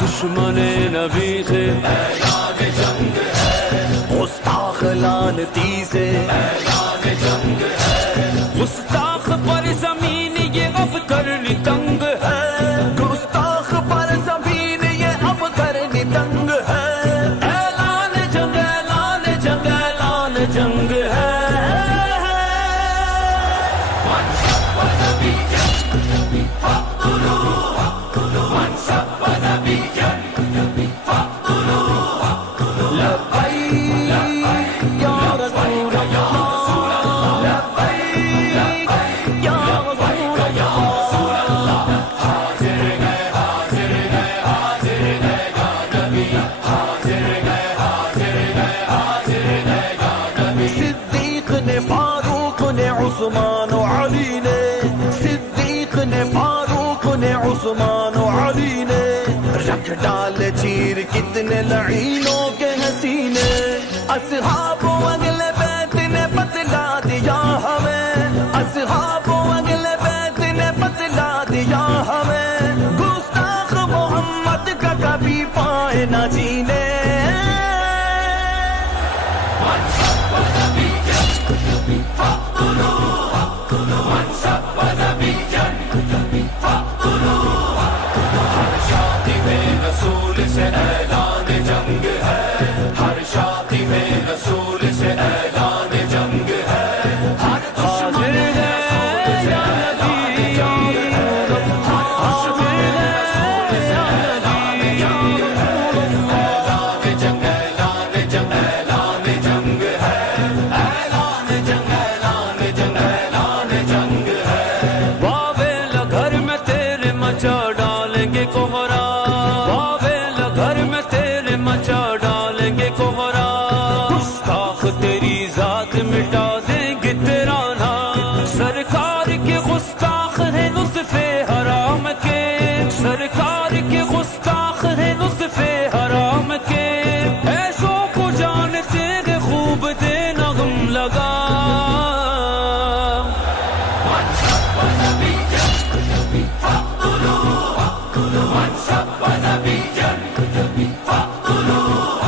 دشمن نبی سے اعلان جنگ ہے، گستاخ لعنتی سے اعلان جنگ ہے، گستاخ پر زمین یہ اب کرنی تنگ ہے، گستاخ پر زمین یہ اب کرنی تنگ ہے، اعلان جنگ اعلان جنگ اعلان جنگ ہے۔ من سب نبيا فاقتلوه، من سب نبيا فاقتلوه، لبیک یا رسول اللہ، لبیک یا رسول اللہ، حاضر گئے حاضر گئے حاضر گئے یا نبی، حاضر گئے حاضر گئے حاضر گئے یا نبی، صدیق نے فاروق نے عثمان و علی نے، صدیق نے فاروق نے عثمان و علی نے، رکھ ڈال چیر کتنے لعینوں کے حسینے، اصحاب و اگلے بیت نے بتلا دیا ہمیں، اصحاب و اگلے بیت نے بتلا دیا ہمیں، گستاخ محمد کا کبھی پائے نہ جینے۔ من سب نبيا فاقتلوه، من سب نبيا فاقتلوه، ہر شاطئ رسول سے اعلان جنگ ہے، ہر شاطئ رسول سے اعلان جنگ ہے، ہر دشمن رسول سے اعلان جنگ ہے، ہر دشمن رسول سے اعلان جنگ ہے، اعلان جنگ اعلان جنگ اعلان جنگ ہے، اعلان جنگ اعلان جنگ اعلان جنگ ہے، واویل گھر میں تیرے مچا ڈالیں گے کوہرا، واویل گھر میں تیرے مچا ڈالیں گے کوہرا، گستاخ تیری ذات مٹا دیں گے تیرا نام، سرکار کے گستاخ ہے لطف حرام کے، سرکار کے گستاخ ہے لطف حرام کے، ایسوں کو جانتے ہیں خوب دینا غم لگا۔ من سب نبيا فاقتلوه، من سب نبيا فاقتلوه،